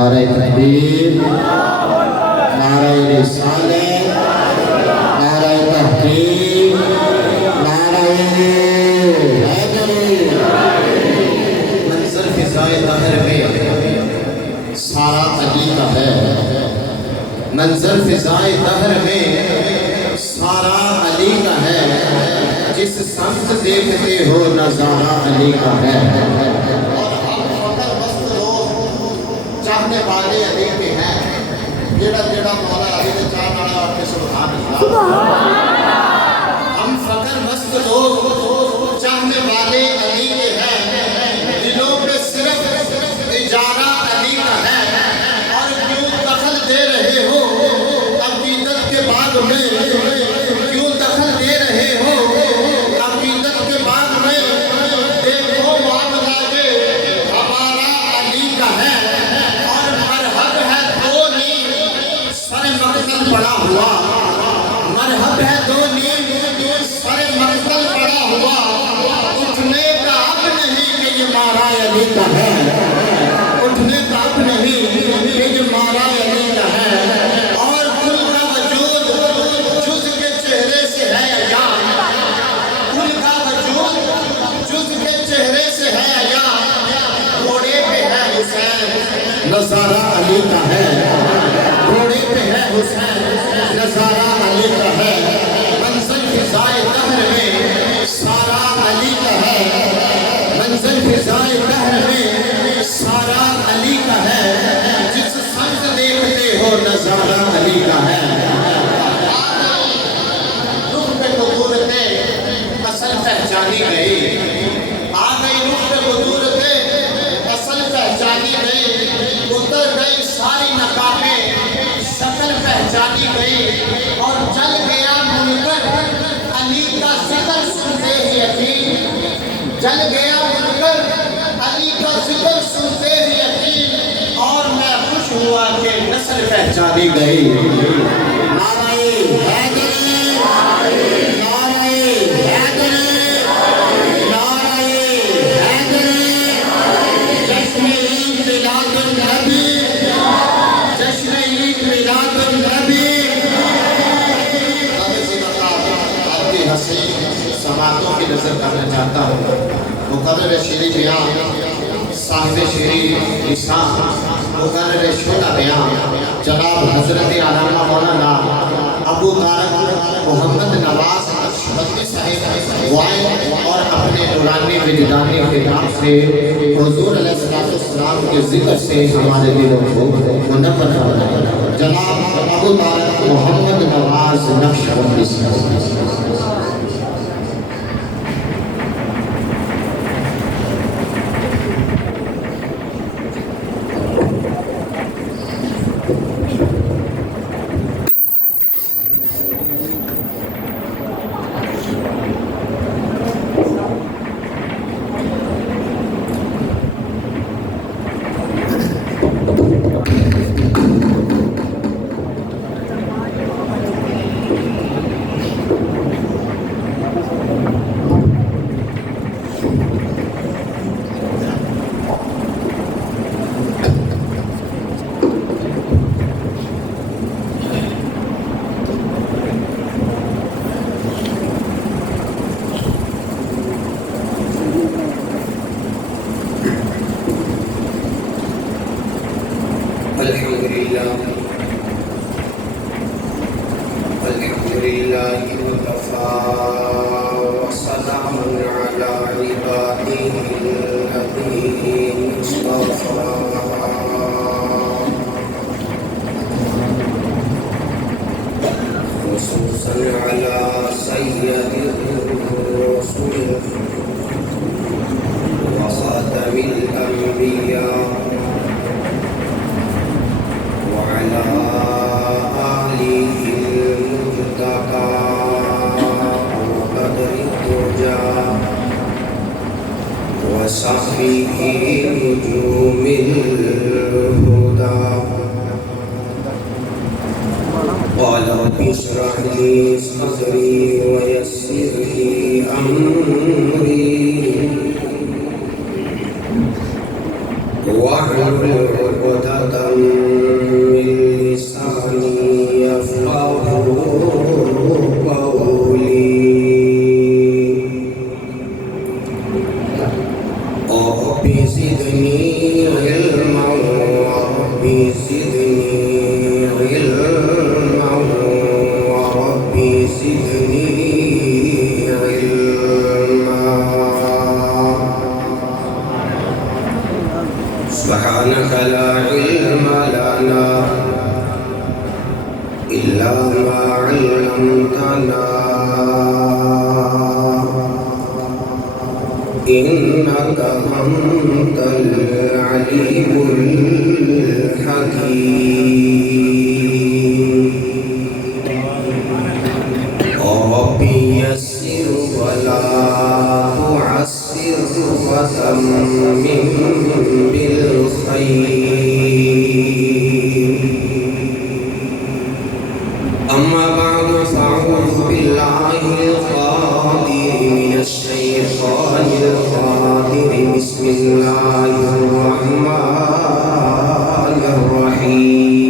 نعرہ تکبیر، نعرہ رسالت، نعرہ تحقیق، نعرہ حیدری۔ منظر فضائے طاہر میں سارا علی کا ہے، منظر فضائے طاہر میں سارا علی کا ہے، جس سمت دیکھتے ہو نظارہ علی کا ہے۔ اور ہم فقر بست لوگ چاہنے والے علی کے ہیں، جڑا جڑا مولا علی نے چاہنے والا آپ کے سبحان اللہ۔ ہم فقر بست لوگ چاہنے والے علی کے ہیں، دلوں پہ صرف اجارہ علی کا ہے۔ اور کیوں دخل دے رہے ہو عقیدت کے باغ میں، کیوں دخل دے رہے ہو عقیدت کے باغ میں؟ دیکھو معاملہ کے ہمارا علی کا ہے، اور مرحب ہے دو نیم سر مقتل پڑا ہوا، مرحب ہے دو نیم سر مقتل پڑا ہوا، اٹھنے کا اب نہیں کہ یہ مارا علی کا ہے، اٹھنے کا اب نہیں کہ یہ مارا علی کا ہے۔ اور کل کا وجود جز کے چہرے سے ہے عیاں، کل کا وجود جز کے چہرے سے ہے عیاں، گھوڑے پہ ہے حسین نظارہ علی کا ہے، گھوڑے پہ ہے حسین نظارہ علی کا ہے۔ منزل فضائے طاہر میں سارا علی کا ہے، منزل فضائے طاہر میں سارا علی کا ہے، جس سمت دیکھتے ہو نظارہ علی کا ہے۔ رخ پہ قدورتیں اصل پہچانی گئی، آ گئی رخ پہ قدورتیں اصل پہچانی گئی، اتر گئی ساری نقابیں شکل پہچانی گئی، اور جل گیا منکر علی کا ذکر سنتے ہی یقین، جل گیا منکر علی کا ذکر سنتے ہی یقین، اور میں خوش ہوا کہ نسل پہچانی گئی۔ نعرہ حیدری، نعرہ حیدری، نعرہ حیدری، جشن عید میلاد النبی، جشن عید میلاد النبی۔ آپ کی حسین سماعتوں کی نظر کرنا چاہتا ہوں۔ مقرر شیری بیان صاحب شیری لسان، مقرر شعلہ بیان جناب حضرت علامہ مولانا ابو طارق محمد نواز نقشبندی صاحب وائد، اور اپنے نورانی وجدانی خطاب سے حضور علیہ السلام کے ذکر سے ہمارے دلوں کو منور فرمائے۔ جناب ابو طارق محمد نواز نقشبندی صاحب۔ الحمد لله وكفى وسلام على عباده الذين اصطفى خصوصا على سيد الرسل وخاتم الأنبياء وعلى آله المجتبى وقدر الدجى وصحبه نجوم الهدى قال رب اشرح لي صدري ويسر لي أمري واحلل عقدة من لساني يفقهوا قولي رب زدني علما رب زدني علما رب زدني علما سبحانك لا علم لنا إلا ما علمتنا إنك أنت العليم الحكيم ربي يسر ولا تعسر وتمم بالخير أما بعد فأعوذ بالله القادر من الشيطان القادر بسم الله الرحمن الرحيم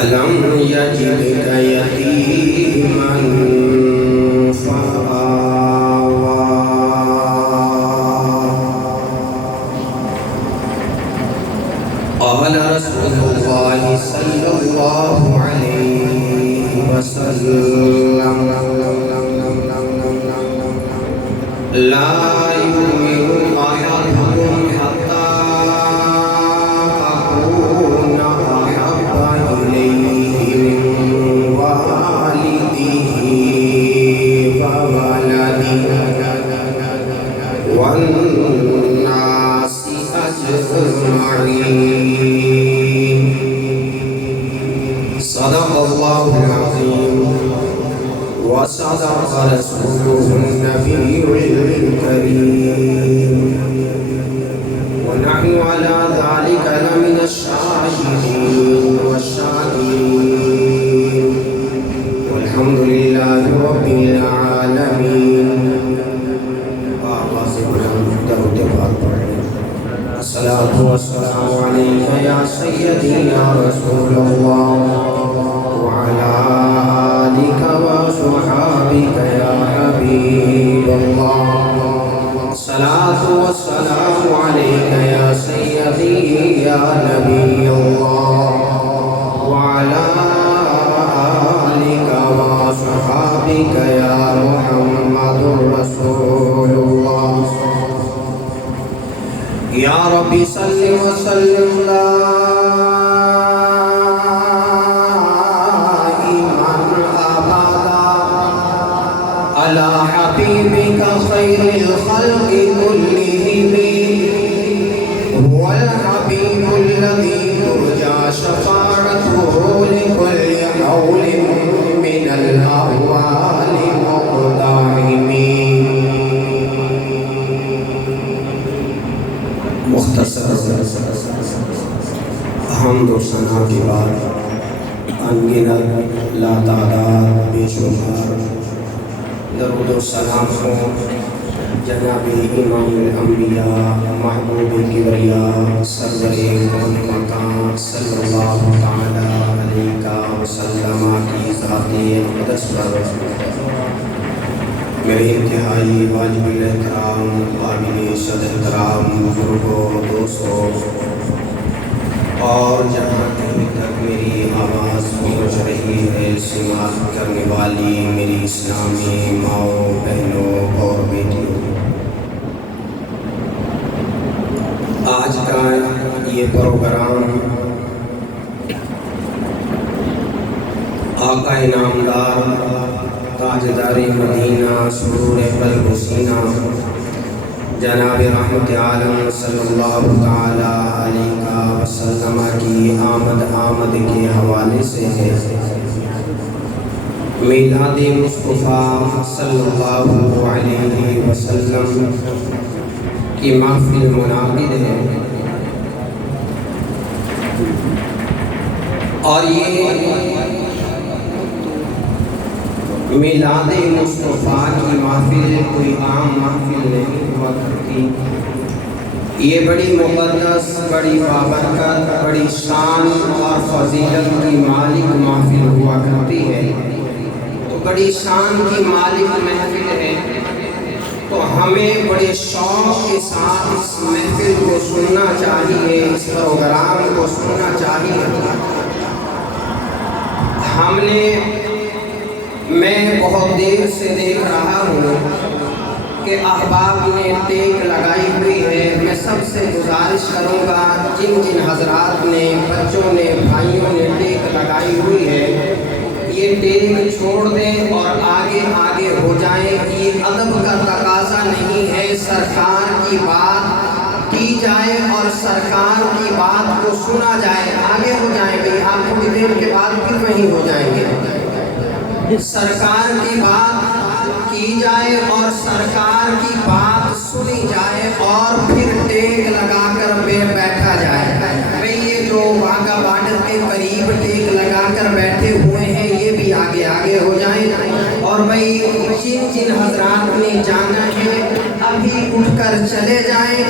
ألم يجدك يتيما فآوى قال رسول الله صلى الله عليه وسلم لا يؤمن أحدكم حتى أكون أحب إليه من والده وولده والناس أجمعين صدق الله العظيم وصدق رسوله النبي الكريم ونحن على ذلك لمن الشاهدين والشاكرين والحمد لله رب العالمين. الصلاة والسلام عليك يا سيدي يا رسول الله وعلى آلك وصحابك يا حبيب الله. الصلاة والسلام عليك يا سيدي يا نبي الله وعلى آلك وصحابك يا محمد رسول الله. يا ربي صل وسلم دائما أبدا على حبيبك خير الخلق كلهم هو الحبيب الذي ترجى شفاعته لكل حول من الأهوال مقتحم. مختصر حمد و ثنا کے بعد انگنت لا تعداد بے شمار درود و سلام ہو جناب امام الانبیاء محبوب کبریاء سرور کون مکان صلی اللہ تعالی علیہ وسلم کی ذات اقدس پر میرے انتہائی واجب الاحترام قابل صد احترام بزرگوں دوستوں اور جہاں کہیں تک میری آواز پہنچ رہی ہے سماعت کرنے والی میری اسلامی ماؤں بہنوں اور بیٹیوں، آج کا یہ پروگرام آقا نامدار تاجدار مدینہ سرور قلب و سینہ جناب رحمت عالم صلی اللہ تعالی علیہ وسلم کی آمد کے حوالے سے ہے۔ میلاد مصطفیٰ صلی اللہ علیہ وسلم کی محفل منعقد ہے، اور یہ میلاد مصطفیٰ کی محفل کوئی عام محفل نہیں ہوا کرتی. یہ بڑی مقدس، بڑی بابرکت، بڑی شان اور فضیلت کی مالک محفل ہوا کرتی ہے. تو بڑی شان کی مالک محفل ہے، تو ہمیں بڑے شوق کے ساتھ اس محفل کو سننا چاہیے، اس پروگرام کو سننا چاہیے. میں بہت دیر سے دیکھ رہا ہوں کہ احباب نے ٹیک لگائی ہوئی ہے. میں سب سے گزارش کروں گا جن جن حضرات نے، بچوں نے، بھائیوں نے ٹیک لگائی ہوئی ہے، یہ ٹیک چھوڑ دیں اور آگے آگے ہو جائیں. یہ ادب کا تقاضا نہیں ہے، سرکار کی بات کی جائے اور سرکار کی بات کو سنا جائے. آگے ہو جائیں بھئی، آپ تھوڑی دیر کے بعد پھر وہیں ہو جائیں گے. سرکار کی بات کی جائے اور سرکار کی بات سنی جائے اور پھر ٹیک لگا کر بیٹھا جائے. بھئی یہ جو واگا بارڈر کے قریب ٹیک لگا کر بیٹھے ہوئے ہیں یہ بھی آگے آگے ہو جائیں. اور بھئی جن جن حضرات نے جانا ہے ابھی اٹھ کر چلے جائیں.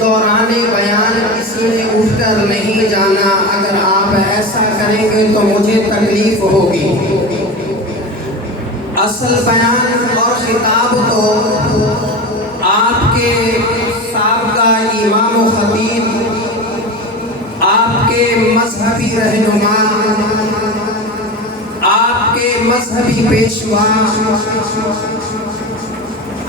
دوران بیان کسی نے اٹھ کر نہیں جانا. اگر آپ ایسا کریں گے تو مجھے تکلیف ہوگی. اصل بیان اور خطاب تو آپ کے سابقہ امام و خطیب، آپ کے مذہبی رہنما، آپ کے مذہبی پیشوا،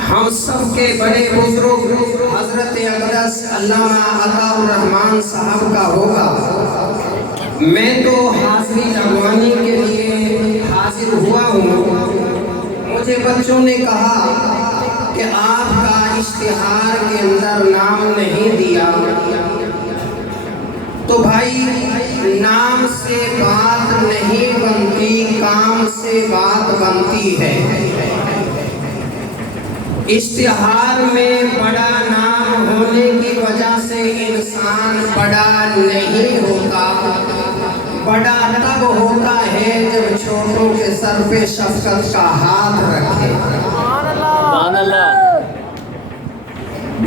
ہم سب کے بڑے بزرگ حضرت اقدس علامہ عطا الرحمن صاحب کا ہوگا. میں تو حاضری لگوانے کے لیے حاضر ہوا ہوں. مجھے بچوں نے کہا کہ آپ کا اشتہار کے اندر نام نہیں دیا. تو بھائی نام سے بات نہیں بنتی، کام سے بات بنتی ہے. اشتہار میں بڑا نام ہونے کی وجہ سے انسان بڑا نہیں ہوتا. بڑا تب ہوتا ہے جب چھوٹوں کے سر پہ شفقت کا ہاتھ رکھے.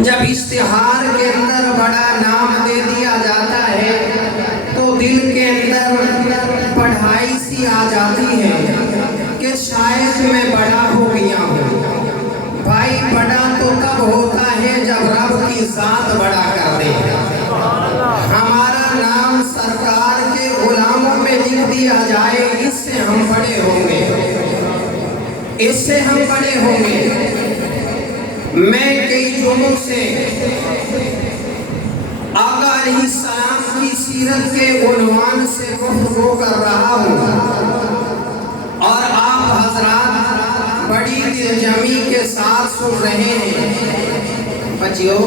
جب اشتہار کے اندر بڑا نام دے دیا جاتا ہے تو دل کے اندر پڑھائی سی آ جاتی ہے کہ شاید میں بڑا ہو گیا ہوں. بھائی بڑا تو تب ہوتا ہے جب رب کی ذات بڑا کر دے. ہمارا نام سرکار کے غلاموں میں لکھ دیا جائے، اس سے ہم بڑے ہوں گے، اس سے ہم بڑے ہوں گے. میں کئی جمعوں سے آقا علیہ السلام کی سیرت کے عنوان سے گفتگو کر رہا ہوں اور آپ حضرات بڑی دلجمی کے ساتھ سن رہے ہیں. بچیو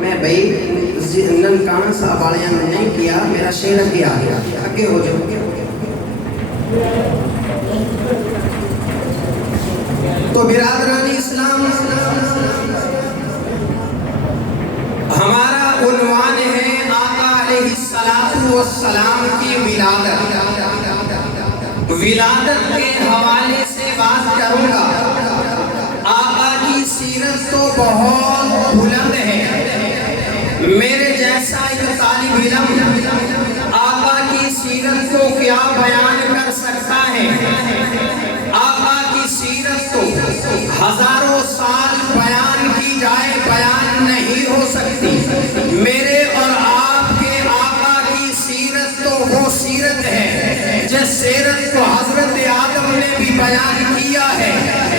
میں بھئی ننکانا سا بالیاں نہیں کیا، میرا شیر اگے آ گیا، اگے ہو جاؤ. تو برادران اسلام، ہمارا عنوان ہے آقا علیہ السلام کی ولادت. ولادت کے حوالے سے بات کروں گا. آقا کی سیرت تو بہت بلند ہے. میرے جیسا ایک طالب علم آقا کی سیرت کو کیا بیان کر سکتا ہے؟ آقا کی سیرت تو ہزاروں سال بیان کی جائے بیان نہیں ہو سکتی. میرے اور آپ کے آقا کی سیرت تو وہ سیرت ہے جس سیرت کو حضرت آدم نے بھی بیان کیا ہے،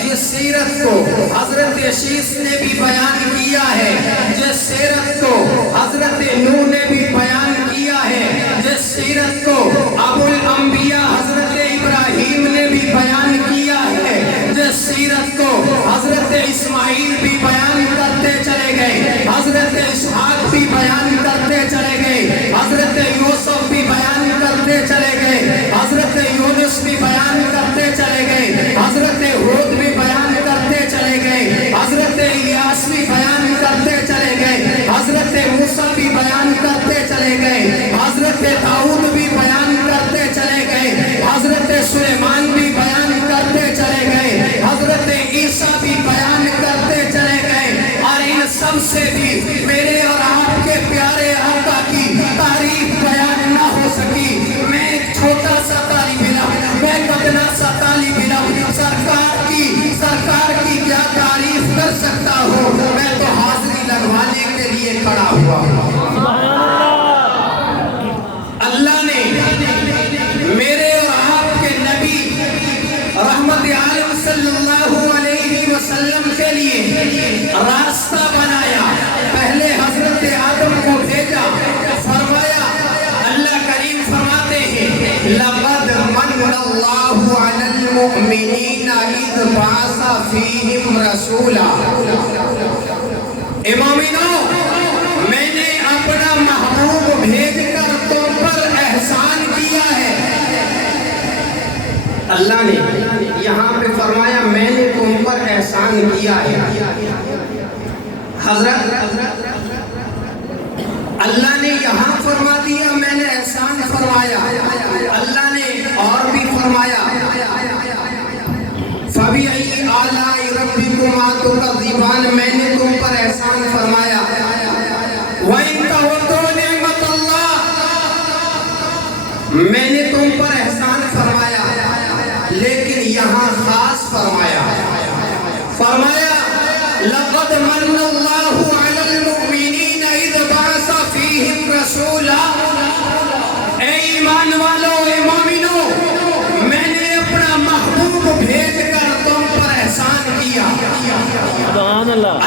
جس سیرت کو حضرت شیس نے بھی بیان کیا ہے، جس سیرت کو حضرت نوح نے بھی بیان کیا ہے، جس سیرت کو ابو الانبیاء حضرت ابراہیم نے بھی بیان کیا ہے، جس سیرت کو حضرت اسماعیل بھی بیان کرتے چلے گئے، حضرت اسحاق بھی بیان کرتے چلے گئے، حضرت یوسف بھی بیان کرتے چلے گئے، حضرت یونس بھی بیان کرتے چلے گئے، حضرت ہود بھی بیان کرتے چلے گئے، حضرت الیاس بھی بیان کرتے چلے گئے، حضرت موسیٰ بھی بیان کرتے چلے گئے، حضرت داؤد بھی بیان کرتے چلے گئے، حضرت سلیمان بھی بیان کرتے سب سے بھی میرے اور آپ کے پیارے آقا کی تعریف بیان نہ ہو سکی۔ میں ایک چھوٹا سا طالب علم، میں کتنا سا طالب علم سرکار کی کیا تعریف کر سکتا ہوں؟ میں تو حاضری لگوانے کے لیے کھڑا ہوا ہوں۔ اللہ نے میرے اور آپ کے نبی رحمت عالم صلی اللہ علیہ وسلم کے لیے راستہ بنایا۔ پہلے حضرت آدم کو بھیجا، فرمایا، اللہ کریم فرماتے ہیں لَقَدْ مَنَّ اللَّهُ عَلَى الْمُؤْمِنِينَ إِذْ بَعَثَ فِيهِمْ رَسُولًا۔ امامینو، میں نے اپنا محبوب بھیج کر تم پر احسان کیا ہے۔ اللہ نے یہاں پہ فرمایا میں نے تم پر احسان کیا ہے۔ حضرت اللہ نے یہاں فرما دیا میں نے احسان فرمایا، اللہ نے اور بھی فرمایا فَبِأَيِّ آلَاءِ رَبِّكُمَا تُكَذِّبَانِ، میں نے تم پر احسان فرمایا۔ وَإِن تَعُدُّوا نِعْمَتَ اللَّهِ، میں نے تم پر احسان فرمایا، لیکن یہاں خاص فرمایا لَقَدْ مَنَّ اللَّهُ عَلَى الْمُؤْمِنِينَ إِذْ بَعَثَ فِيهِمْ رَسُولًا۔ اے ایمان والو، اے مومنو، میں نے اپنا محبوب بھیج کر تم پر احسان کیا۔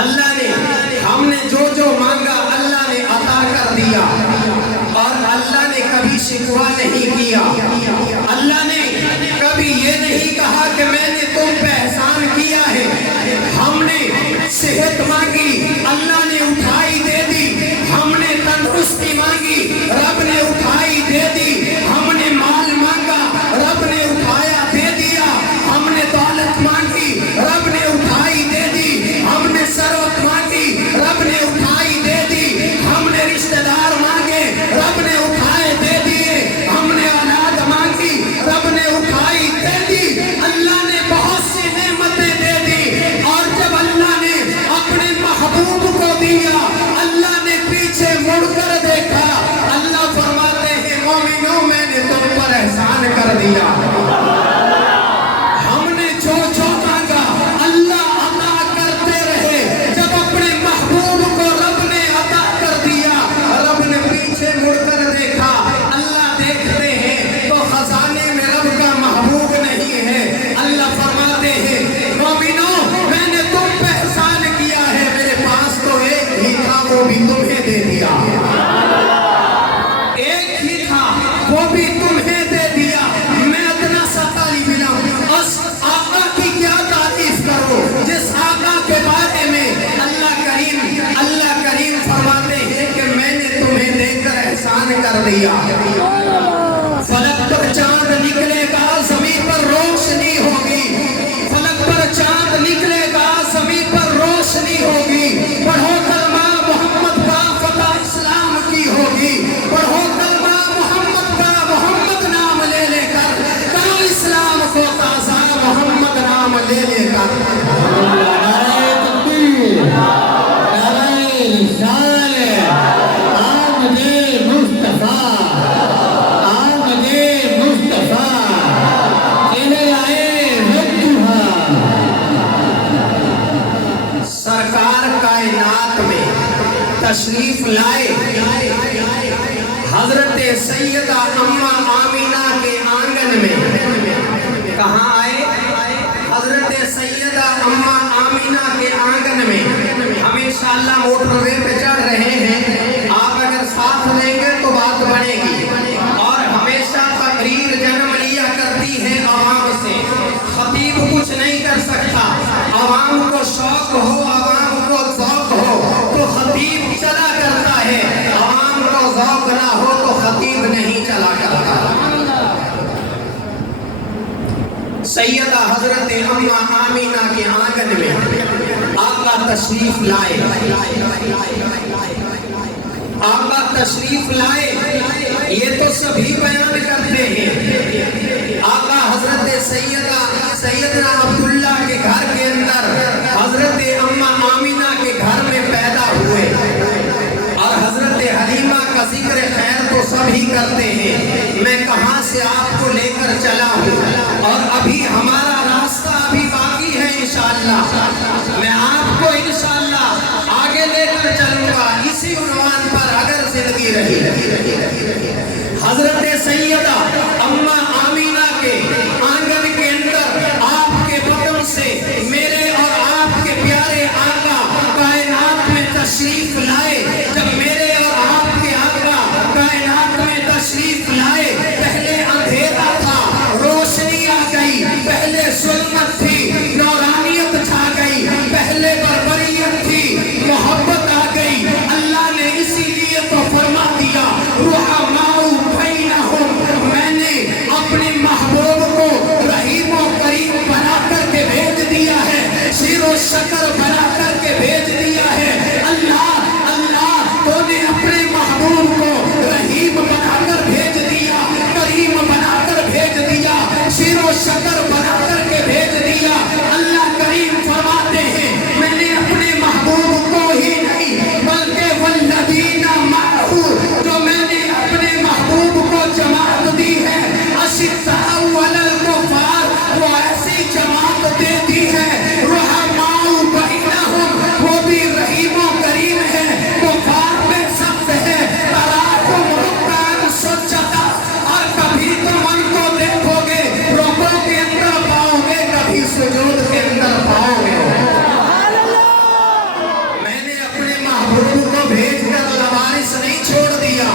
اللہ نے ہم نے جو مانگا اللہ نے عطا کر دیا، اور اللہ نے کبھی شکوہ نہیں کیا۔ اللہ نے کبھی یہ نہیں کہا کہ میں نے تم پہ احسان کیا ہے۔ ہم نے صحت مانگی، اللہ نے اٹھائی دے دی۔ ہم نے تندرستی مانگی، رب نے اٹھائی دے دی۔ ہم نے مال مانگا، رب نے اٹھایا دے دیا۔ ہم نے دولت مانگی، رب نے اٹھائی دے دی۔ ہم نے ثروت مانگی، رب نے اٹھائی دے دی۔ ہم نے رشتہ دار مانگے، رب نے اٹھائے دے دیے۔ ہم نے اولاد مانگی، رب نے اٹھائی دے دی۔ اللہ نے بہت سی نعمتیں دے دی، اور جب اللہ نے اپنے محبوب کو دیا، اللہ نے پیچھے مڑ کر دیکھا۔ اللہ فرماتے ہیں مومنوں، میں نے تم پر احسان کر دیا۔ ہم نے جو مانگا اللہ عطا کرتے رہے۔ جب اپنے محبوب کو رب نے عطا کر دیا، رب نے پیچھے مڑ کر دیکھا۔ اللہ دیکھتے ہیں تو خزانے میں رب کا محبوب نہیں ہے۔ اللہ فرماتے ہیں مومنوں، میں نے تم پہ احسان کیا ہے، میرے پاس تو ایک ہی تھا، وہ بھی تمہیں دے دیا۔ ایک ہی تھا، وہ بھی تمہیں دے دیا۔ میں اتنا سا طالب علم، اس آقا کی کیا تعریف کرو جس آقا کے بارے میں اللہ کریم فرماتے ہیں کہ میں نے تمہیں دے کر احسان کر دیا۔ فلک پر چاند نکلے گا، زمین پر روشنی ہوگی۔ فلک پر چاند نکلے گا، زمین پر روشنی ہوگی۔ پڑھو کلمہ محمد کا، فتح اسلام کی ہوگی۔ پڑھو کلمہ محمد کا، محمد نام لے لے کر کرو اسلام کو تازہ، محمد نام لے لے کر۔ سرکار کائنات میں تشریف لائے، حضرت سیدہ اماں آمینہ کے آنگن میں۔ کہاں آئے؟ حضرت سیدہ اماں آمینہ کے آنگن میں۔ ہم انشاءاللہ موٹر وے پہ چڑھ رہے ہیں، آپ اگر ساتھ دیں گے تو بات بنے گی۔ اور ہمیشہ تقریر جنم لیا کرتی ہے عوام سے، خطیب کچھ نہیں کر سکتا۔ عوام کو شوق ہو، عوام کو ذوق ہو تو خطیب چلا کرتا ہے، عوام کو ذوق نہ ہو تو خطیب نہیں چلا کرتا۔ سیدہ حضرت اماں آمینہ کے آنگن میں آقا تشریف لائے، آقا تشریف لائے، یہ تو سبھی بیان کرتے ہیں۔ آقا حضرت سیدنا عبداللہ کے گھر کے اندر حضرت اماں آمینہ کے گھر میں پیدا سب ہی کرتے ہیں، میں کہاں سے آپ کو لے کر چلا ہوں، اور ابھی ہمارا راستہ ابھی باقی ہے انشاءاللہ، میں آپ کو انشاءاللہ آگے لے کر چلوں گا اسی عنوان پر اگر زندگی رہی۔ حضرت سیدہ اماں آمینہ کے آنگن کے اندر آپ کے قدم سے میرے اور آپ کے پیارے آقا کائنات میں تشریف لائے۔ جب میرے اور آپ کے آقا کائنات میں تشریف لائے، پہلے اندھیرا تھا، روشنی آ گئی، پہلے ظلمت تھی، نورانیت چھا گئی، پہلے بربریت تھی، محبت آ گئی۔ اللہ نے اسی لیے تو فرما دیا رحماء بینہم، میں نے اپنے محبوب کو رحیم و کریم بنا کر کے بھیج دیا ہے، سیر و شکر بنا کر کے بھیج دیا ہے۔ اللہ تو نے اپنے محبوب کو رحیم بنا کر بھیج دیا، کریم بنا کر بھیج دیا، سیر و شکر بنا کر کے بھیج دیا۔ اللہ کریم فرماتے ہیں میں نے اپنے محبوب کو ہی نہیں بلکہ والذین معہ، جو میں نے اپنے محبوب کو جماعت دی ہے، اشداء علی الکفار، وہ ایسی جماعت دے دی ہے، رحماء بینہم، وہ بھی رحیم و کریم ہے، کفار میں سخت ہے، تراکم رکعا سجدا، اور کبھی تم ان کو دیکھو گے رکوع کے اندر پاؤ گے، کبھی سجود کے اندر پاؤ گے۔ میں نے اپنے محبوب کو بھیج کر لوارث نہیں چھوڑ دیا،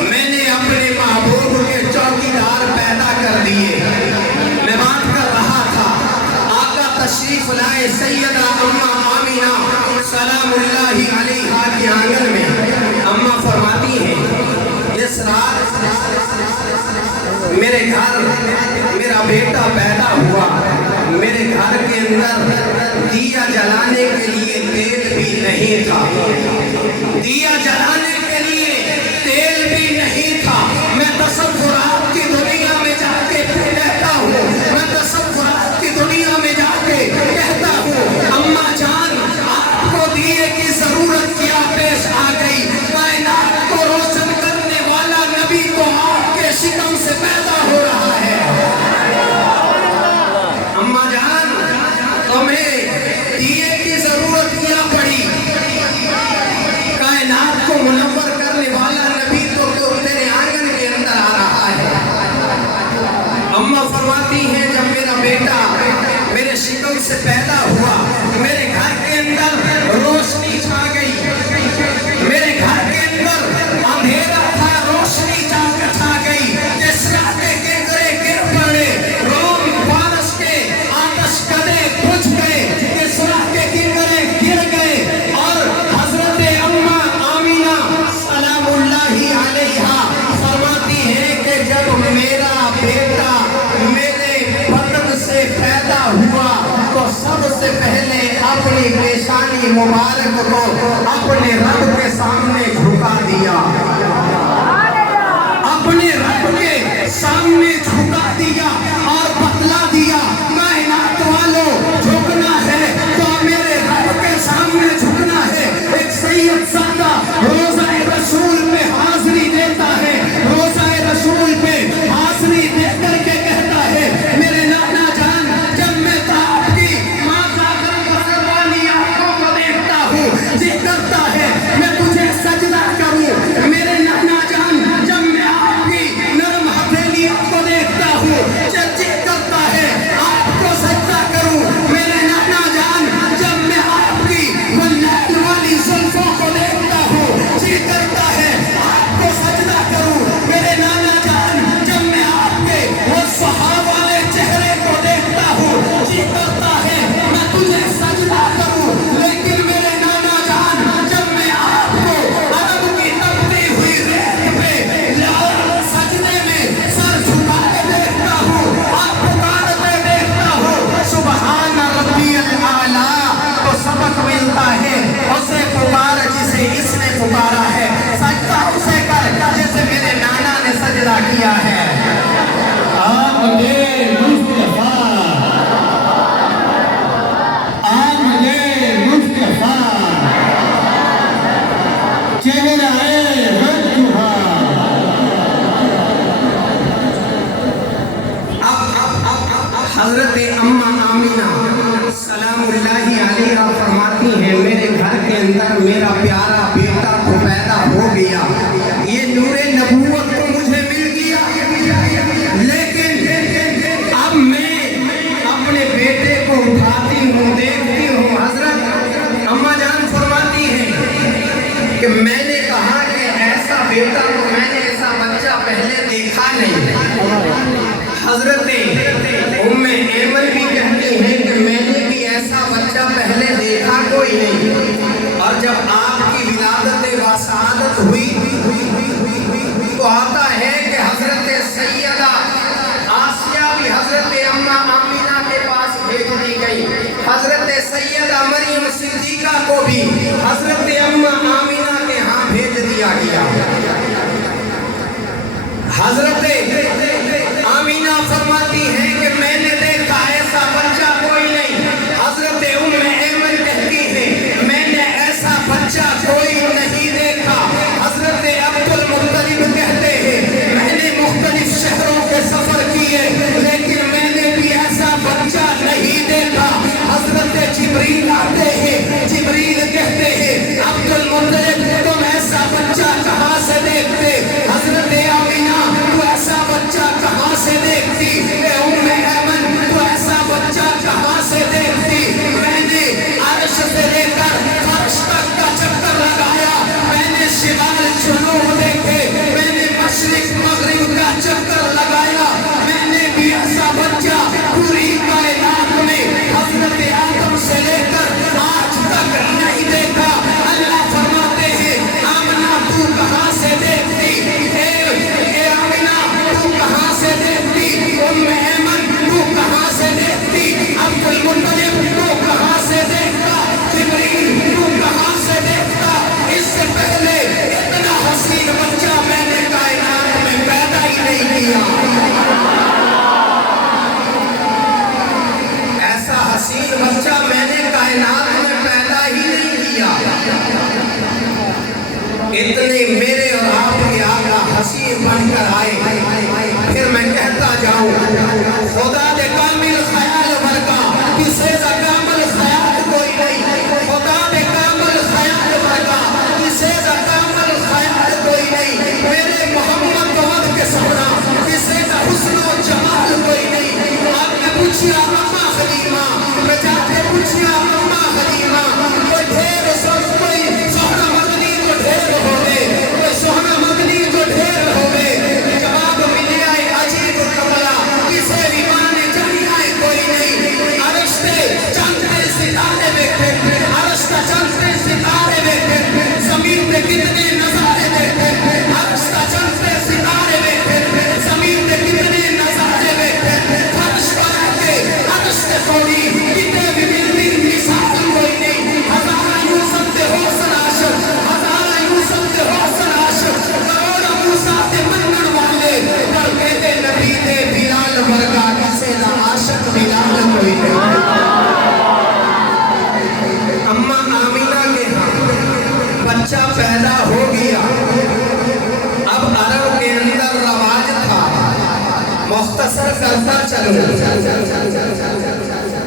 میں نے اپنے محبوب کے چوکیدار پیدا کر دیے۔ میں بات کر رہا تھا آقا تشریف لائے سیدہ اماں آمینہ سلام اللہ علیہا کے آنگن میں۔ اماں فرماتی ہیں اس رات میرے گھر میرا بیٹا پیدا ہوا، میرے گھر کے اندر دیا جلانے کے لیے تیل بھی نہیں تھا، دیا جلانے کے لیے تیل بھی نہیں تھا۔ میں تصورات کی دنیا میں جا کے کہتا ہوں، میں تصورات کی دنیا میں جا کے کہتا ہوں اماں جان آپ کو دیے کی ضرورت کیا پیش آ گئی؟ کائنات کو روشن کرنے والا نبی تو آپ کے شکم سے پیدا ہو رہا ہے۔ اماں جان تمہیں دیے کی ضرورت کیا پڑی؟ کائنات کو منور کرنے والا نبی تو تیرے آنگن کے اندر آ رہا ہے۔ اماں فرماتی ہیں جب میرا بیٹا میرے شکم سے پیدا ہوا، میرے گھر کے اندر روشنی چھا گئی، میرے گھر کے اندر اندھیرا تھا، روشنی چھا گئی، کسریٰ کے کنکرے گر پڑے، روم فارس کے آتش کدے بجھ گئے، کسریٰ کے کنکرے گر گئے، اور حضرت اماں آمینہ سلام اللہ علیہا فرماتی ہیں کہ جب میرا بیٹا میرے بدن سے پیدا ہوا تو سب سے پہلے اپنی پیشانی مبارک کو اپنے رب کے سامنے جھکا دیا، اپنے رب کے سامنے جھکا دیا اور بتلا دیا کائنات والوں جھکنا ہے تو میرے رب کے سامنے جھکنا ہے۔ ایک سید زادہ روزہ رسول پہ حاضری دیتا ہے، روزہ رسول پہ حاضری دے کر کے کہتا ہے میرے نانا جان جب میں آپ کی ماں والی آنکھوں کو دیکھتا ہوں جی کرتا ہے میں تجھے سجدہ کروں، میرے نانا جان جب میں آپ کی نرم ہتھیلیوں کو دیکھتا ہوں جی کرتا ہے آپ اندر میرا پیارا بیٹا تو پیدا ہو گیا، یہ نور نبوت تو مجھے مل گیا، لیکن اب میں اپنے بیٹے کو اٹھاتی ہوں، دیکھتی ہوں، حضرت اماں جان فرماتی ہیں کہ میں نے کہا کہ ایسا بیٹا تو میں نے ایسا بچہ پہلے دیکھا نہیں۔ حضرت ام ایمن بھی کہتی ہیں کہ میں نے بھی ایسا بچہ پہلے دیکھا کوئی نہیں، اور جب آپ کی ولادت باسعادت ہوئی تو آتا ہے کہ حضرت سیدہ آسیہ بھی حضرت اماں آمینہ کے پاس بھیج دی گئی، حضرت سیدہ مریم صدیقہ کو بھی حضرت اماں آمینہ کے ہاں بھیج دیا گیا۔ حضرت آمینہ فرماتی ہیں کہ میں نے دیکھا ایسا بچہ کوئی نہیں۔ حضرت ام ایمن کہتی ہیں میں نے ایسا بچہ کوئی نہیں دیکھا۔ حضرت عبد المطلب کہتے ہیں میں نے مختلف شہروں کے سفر کیے لیکن میں نے بھی ایسا بچہ نہیں دیکھا۔ حضرت جبریل آتے ہیں، جبریل کہتے ہیں عبد المطلب تم ایسا بچہ کہاں سے دیکھتے؟ حضرت آمینہ تو ایسا بچہ کہاں سے دیکھتی؟ اے ام ایمن تو ایسا بچہ کہاں سے دیکھتی؟ میں نے عرش سے لے کر فرش تک کا چکر لگایا، میں نے شمال جنوب دیکھے، میں نے مشرق مغرب کا چکر لگایا، میں نے بھی ایسا بچہ پوری کائنات میں حضرت آدم سے لے کر آج تک نہیں دیکھا۔ اللہ فرماتے ہیں آمنہ تو کہاں سے دیکھتی؟ اے آمنہ تو کہاں سے دیکھتی؟ ام ایمن تو کہاں سے دیکھتی؟ عبد المطلب تو کہاں سے دیکھتا؟ جبریل تو کہاں سے دیکھتا؟ اس سے پہلے اتنا حسین بچہ میں نے کائنات میں پیدا ہی نہیں کیا۔ ایسا حسین بچہ میں نے کائنات میں پیدا ہی نہیں کیا۔ اتنے میرے اور آپ کے آقا حسین بن کر آئے، پھر میں کہتا جاؤں خدا دے کامل خیال ورگا کسے دا کامل خیال کوئی نہیں، خدا دے کامل خیال ورگا کسے دا کامل خیال کوئی نہیں، میرے محمد وقت کے سونا کسے دا حسن و جمال کوئی نہیں۔ آپ نے پوچھیا اماں حلیمہ، میں جا کے پوچھیا اماں حلیمہ کوئی ڈھیر کوئی سونا مدنی تو ڈھیر ہوگے، کوئی سونا مدنی تو ڈھیر ہوگے، جواب مل آئے عجیب کملا کسے بھی مانے چلی آئے کوئی نہیں۔ عرش پہ چاندنے ستارے بیٹھے، عرش کا چاندنے ستارے بیٹھے، زمین پہ کتنے نظارے بیٹھے، عرش کا چاندنے ستارے بیٹھے، زمین پہ کتنے نظارے بیٹھے، فرش پر آتے عرش سے سونی کتنے بھی ملتی مثال کوئی نہیں۔ ہزارہ یوسف سے حسن عاشق، ہزارہ یوسف سے حسن عاشق، کروڑا موسیٰ سے منن والے، پر کہتے نبی دے بلال ورگا کسے دا عاشق بلال کوئی نہیں۔ اماں آمینہ کے ہاں بچہ پیدا ہو گیا۔ اب عرب کے اندر رواج تھا، مختصر کرتا چلو،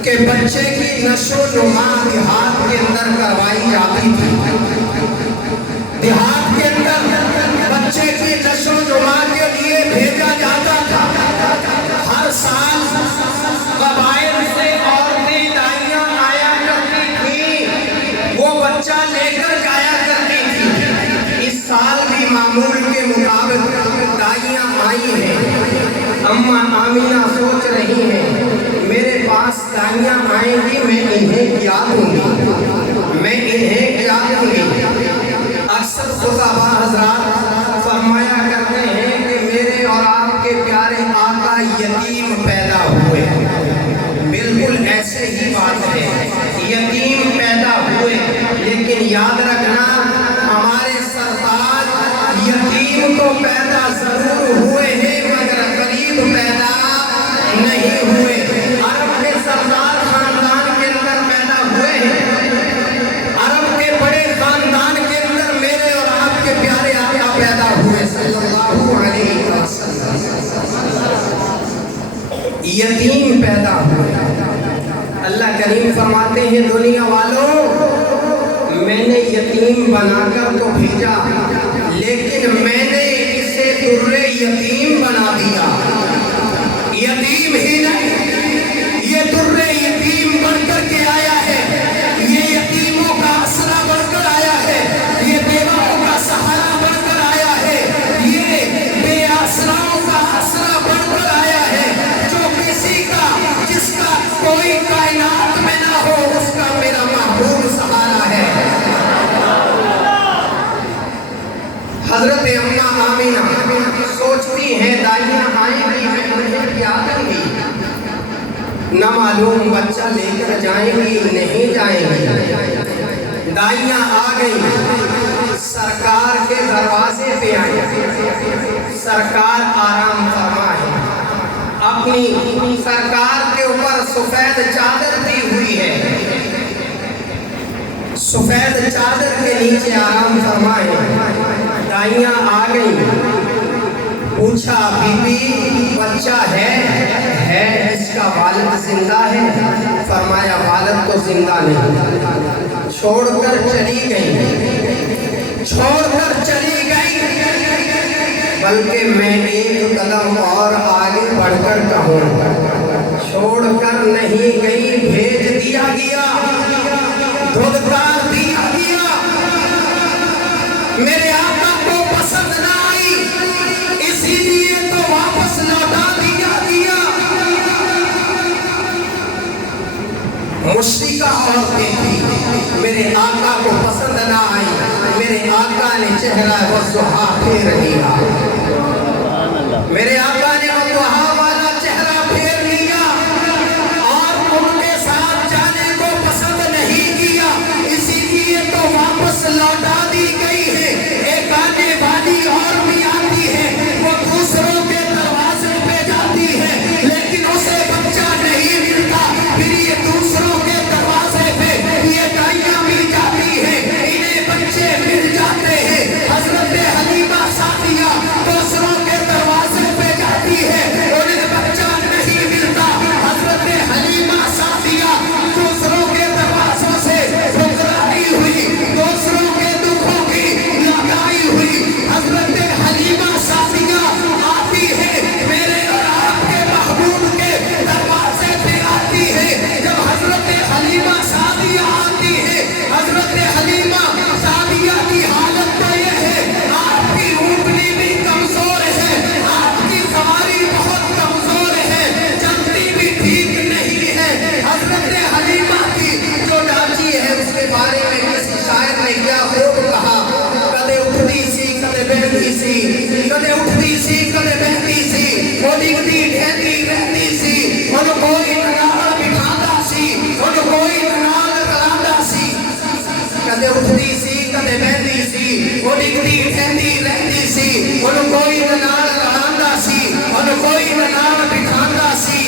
کہ بچے کی نشو نما دیہات کے اندر کروائی جاتی تھی۔ دیہات کے اندر بچے کی نشو نما کے لیے بھیجا جاتا تھا۔ ہر سال قبائل سے عورتیں دائیاں آیا کرتی تھیں، وہ بچہ لے کر جایا کرتی تھی۔ اس سال بھی معمول کے مطابق دائیاں آئی ہیں۔ اماں آمینہ سوچ رہی ہیں میرے پاس دائیاں آئیں گی، میں انہیں کیا دوں گی، میں انہیں کیا دوں گی۔ اکثر خطبہ حضرات فرمایا کرتے ہیں کہ میرے اور آپ کے پیارے آقا یتیم پیدا ہوئے، بالکل ایسے ہی بات ہے، یتیم پیدا ہوئے، لیکن یاد رکھنا ہمارے سرتاج یتیم تو پیدا ضرور ہوئے ہیں مگر غریب پیدا نہیں ہوئے۔ عرب کے سردار خاندان کے اندر پیدا ہوئے ہیں، عرب کے بڑے خاندان کے اندر میرے اور آپ کے پیارے آقا پیدا ہوئے صلی اللہ علیہ وسلم۔ یتیم پیدا ہوئے، اللہ کریم فرماتے ہیں دنیا والوں میں نے یتیم بنا کر تو بھیجا، لیکن میں نے اسے در یتیم بنا دیا۔ یتیم ہی نہیں، یہ در یتیم بن کر کے آیا ہے، یہ یتیموں کا آسرا بن کر آیا ہے، یہ بیواؤں کا سہارا بن کر آیا ہے، یہ بے آسراؤں کا آسرا بن کر آیا ہے۔ جو کسی کا، جس کا کوئی کائنات میں نہ ہو، اس کا میرا محبوب سہارا ہے۔ حضرت اماں آمینہ سوچتی ہیں دائیاں آئیں گی، میں انہیں کیا دوں گی؟ نہ معلوم بچہ لے کر جائیں گی نہیں جائیں گی۔ دائیاں آ گئی، سرکار کے دروازے پہ آئیں، سرکار آرام فرمائے، اپنی سرکار کے اوپر سفید چادر دی ہوئی ہے، سفید چادر کے نیچے آرام فرمائے۔ دائیاں آ گئی، پوچھا بی بی بچہ ہے، اس کا والد زندہ ہے؟ فرمایا والد تو زندہ نہیں۔ چھوڑ کر چلی گئی، چھوڑ کر چلی گئی، بلکہ میں ایک قدم اور آگے بڑھ کر کہوں، چھوڑ کر نہیں گئی، بھیج دیا گیا، دھدکار دیا گیا۔ میرے آقا کو پسند نہ آئی، اسی لیے تو واپس لوٹا دیا گیا۔ مشرکہ عورتیں تھی، میرے آقا کو پسند نہ آئی، میرے آقا نے چہرہ والضحیٰ پھیر لیا، میرے آقا نے والضحیٰ والا چہرہ پھیر لیا، اور ان کے ساتھ جانے کو پسند نہیں کیا، اسی لیے تو واپس لوٹا دی گئی ہے۔ ایک آنے والی اور بھی آتی ہے، وہ دوسروں کے دروازے پہ جاتی ہے، لیکن اسے بچہ نہیں ملتا، پھر یہ دوسروں کے دروازے پہ یہ دائیاں بھی جاتی ہے، انہیں بچے مل جاتے ہیں۔ حضرت حلیمہ سعدیہ دوسروں کے دروازے پہ جاتی ہے، انہیں بچہ نہیں ملتا، حضرت حلیمہ سعدیہ دوسروں کے دروازوں سے ٹھکرائی ہوئی، دوسروں کے دکھوں کی لگائی ہوئی، حضرت حلیمہ سعدیہ آتی ہے، میرے اور آپ کے محبوب کے دروازے پہ آتی ہے۔ جب حضرت حلیمہ سعدیہ آتی ہے، حضرت حلیمہ سعدیہ کی حالت تو یہ ہے، آپ کی اونٹنی بھی کمزور ہے، آپ کی سواری بہت کمزور ہے، چلتی بھی ٹھیک نہیں ہے۔ حضرت حلیمہ کی جو ڈاچی ہے، اس کے بارے میں کسی شاعر نے کیا خوب کہا، کدے اٹھتی سی کدے بہتی سی، کدے اٹھتی سی کدے بہتی سی، وہ ڈگتی ڈھہتی رہتی سی، ان کوئی نال بٹھاتا سی، ان کوئی نال کلاتا سی، کدے اٹھتی سی کدے بہتی سی، وہ ڈگتی ڈھہتی رہتی سی، ان کوئی نال کلاتا سی، ان کوئی نال بٹھاتا سی،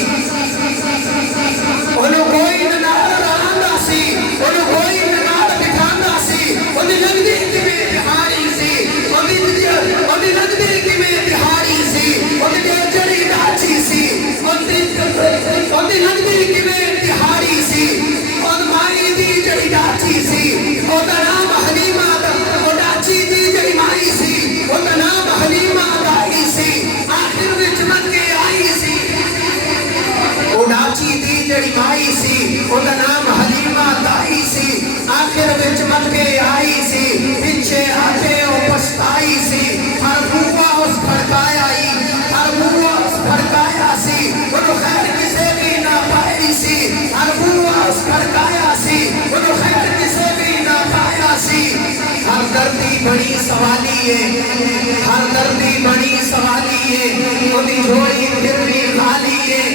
ان کوئی نال کلاتا سی، ان کوئی نال بٹھاتا سی، ان لگدی کی میں بہاری سی، ان لگدی کی میں بہاری سی، ان جڑی ڈاچی سی، ان لگدی کی میں بہاری سی، ان مائی دی جڑی ڈاچی سی، ان نام حلیمہ دا ڈاچی دی جڑی مائی سی، ان نام حلیمہ دائی سی، آخر وچ من کے آئی سی، وہ ڈاچی دی جڑی مائی سی، ان نام حلیمہ دائی سی، آخر وچ من کے آئی سی، پیچھے آتے او پچھتائی سی، ہر بوا اس بھڑکایا ہی، ہر بوا اس بھڑکایا سی، انہوں خیر کسے بھی نہ پائی سی، ہر بوا اس بھڑکایا سی، انہوں خیر کسے بھی نہ پایا سی۔ ہر دردی بڑی سوالی ہے، ہر دردی بڑی سوالی ہے، انہی جھوڑی پھر بھی خالی ہے،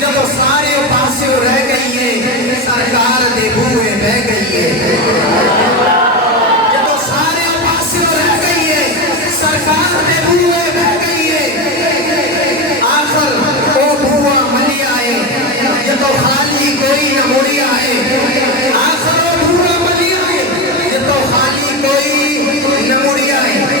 جب سارے پاسے رہ گئی ہے، سرکار دے بوئے بہ گئی ہے، جب سارے پاسے رہ گئی ہے، سرکار دے بوئے بہ گئی ہے، آخر وہ بوا ملی آئے، جب خالی کوئی نہ مڑی آئے، آخر وہ بوا ملی آئے، جب خالی کوئی نہ مڑی آئے،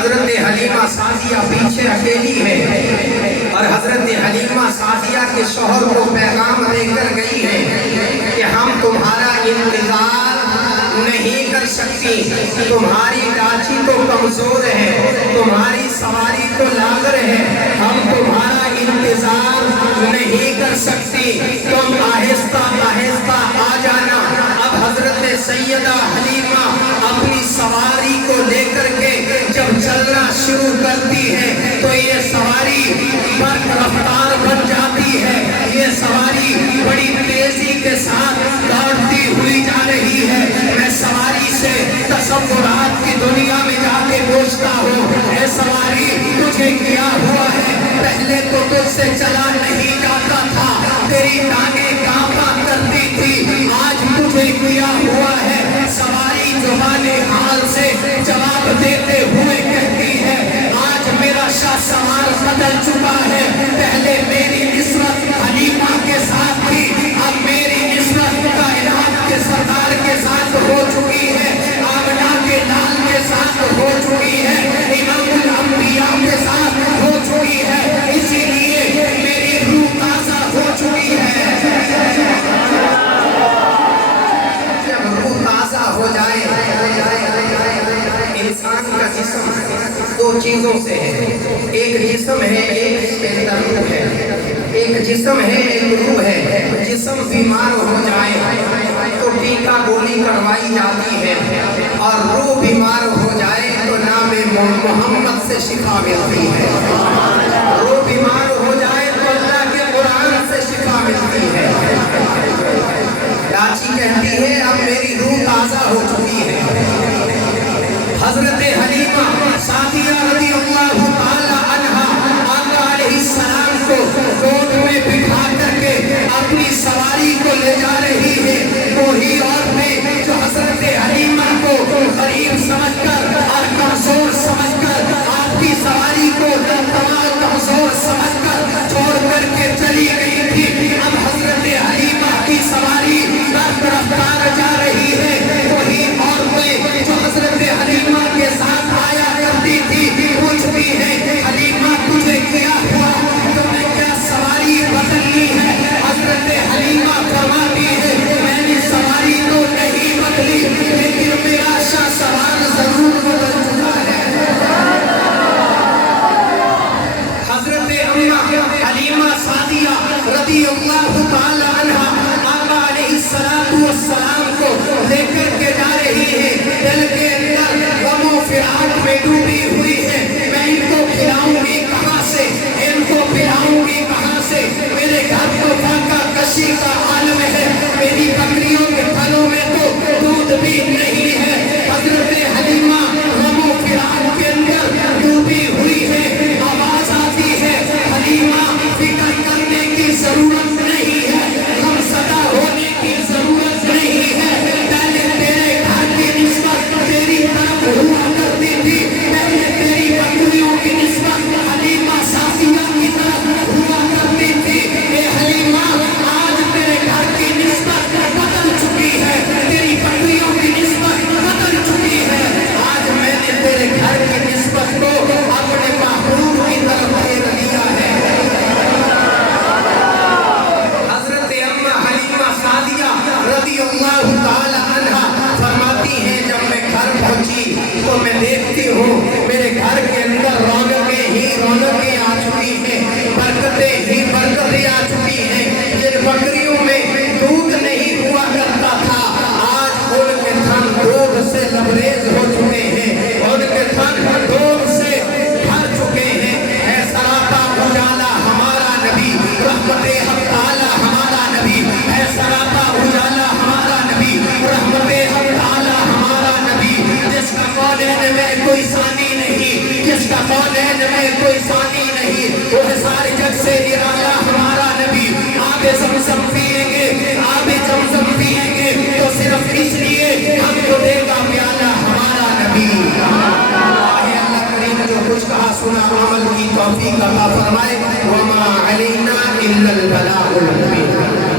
حضرت حلیمہ سعدیہ پیچھے اکیلی ہے اور حضرت حلیمہ سعدیہ کے شوہر کو پیغام دے کر گئی ہے کہ ہم تمہارا انتظار نہیں کر سکتی، تمہاری ڈاچی تو کمزور ہے، تمہاری سواری تو لاغر ہے، ہم تمہارا انتظار نہیں کر سکتی، تم آہستہ آہستہ آ جانا۔ اب حضرت سیدہ حلیمہ اپنی سواری کو لے کر کے جب چلنا شروع کرتی ہے تو یہ سواری برق رفتار بن جاتی ہے، یہ سواری بڑی تیزی کے ساتھ دوڑتی ہوئی جا رہی ہے۔ میں سواری سے تصورات کی دنیا میں جا کے پوچھتا ہوں، اے سواری تجھے کیا ہوا ہے؟ پہلے تو تجھ سے چلا نہیں جاتا تھا، تیری ٹانگیں کانپا کرتی تھی، آج تجھے کیا ہوا ہے؟ سواری زبان حال سے جواب دیتے ہوئے کہتی ہے، آج میرا شاہ سوار بدل چکا ہے، پہلے میری نسبت حلیمہ کے ساتھ تھی، اب میری نسبت کائنات کے سردار کے ساتھ ہو چکی ہے، آمنہ کے لال کے ساتھ ہو چکی ہے، امام الانبیاء کے ساتھ ہو چکی ہے، اسی لیے میری روح تازہ ہو چکی ہے۔ جب روح تازہ ہو جائے، انسان کا جسم دو چیزوں سے ہے، ایک جسم ہے، ایک روح ہے، ایک جسم ہے، ایک روح ہے۔ جسم بیمار ہو جائے تو ٹیکا گولی کروائی جاتی ہے، اور روح بیمار ہو جائے تو نام محمد سے شفا ملتی ہے۔ روح بیمار ہو جائے تو اللہ کے قرآن سے شفا ملتی ہے۔ ڈاچی کہتی ہے اب میری روح تازہ ہو چکی ہے۔ حضرت حلیمہ سعدیہ رضی اللہ تعالی عنہا آقا علیہ السلام کو گود میں بٹھا کر کے اپنی سواری کو لے جا رہی ہے۔ وہی عورتیں جو حضرت حلیمہ کو غریب سمجھ کر اور کمزور سمجھ کر آپ کی سواری کو تمام کمزور سمجھ کر چھوڑ کر کے چلی گئی تھی، اب حضرت حلیمہ کی سواری رفتار جا رہی ہے۔ وہی عورتیں جو حضرت حلیمہ کے ساتھ آیا کرتی تھی پوچھتی ہیں، حلیمہ تجھے کیا ہوا؟ تمہیں کیا سواری بدلنی ہے؟ حضرت حلیمہ فرماتی ہے میں نے سواری تو نہیں بدلی، لیکن میرا شاہ سوار ضرور بدل چکا ہے۔ حضرت حلیمہ سعدیہ رضی اللہ تعالی عنہا آقا علیہ السلام کو لے کر کے جا رہی ہے، دل کے اندر غم و فراق میں ڈوبی ہوئی ہے۔ میں ان کو کھلاؤں گی کہاں سے، ان کو پلاؤں گی کہاں سے؟ میرے گھر تو فاقہ کشی کا عالم ہے، میری بکریوں کے پھلوں میں تو دودھ بھی نہیں ہے۔ حضرت حلیمہ غم و فراق کے اندر ڈوبی ہوئی ہے۔ آواز آتی ہے حلیمہ فکر کرنے کی ضرورت نہیں ہے، غم زدہ ہونے کی ضرورت نہیں ہے، پہلے تیرے گھر کی نسبت تیری طرف ہوا کرتی تھی، پہلے تیری بکریوں کی نسبت حلیمہ سعدیہ کی طرف ہوا کرتی تھی۔ اے حلیمہ آج تیرے گھر کی نسبت بدل چکی ہے، تیری بکریوں کی نسبت بدل چکی ہے، آج میں نے تیرے گھر کی نسبت کو اپنے محبوب کی طرف پھیر لیا ہے۔ حضرت حلیمہ سعدیہ رضی اللہ تعالی عنہا فرماتی ہیں جب میں گھر پہنچی تو میں دیکھتی ہوں میرے گھر کے اندر رونقیں ہی رونقیں آ چکی ہیں، برکتیں ہی برکتیں آ چکی ہیں۔ جن بکریوں میں دودھ نہیں ہوا کرتا تھا آج ان کے تھن دودھ سے لبریز ہو چکے ہیں، ان کے تھن دودھ سے بھر چکے ہیں۔ اے سراپا اجالا ہمارا نبی، رحمت حق تعالی ہمارا نبی، اے سراپا اجالا ہمارا نبی، رحمت حق تعالی ہمارا نبی، جس کا کونین میں کوئی ثانی نہیں، جس کا کونین میں کوئی ثانی نہیں، وہ سارے جگ سے نرالا ہمارا نبی۔ آب زمزم پیئیں گے، آب زمزم پیئیں گے تو صرف اس لیے ہم کو دے گا پیالہ ہمارا نبی۔ اللہ کریم جو کچھ کہا سنا عمل کی توفیق عطا فرمائے۔ وما علینا الا البلاغ المبین۔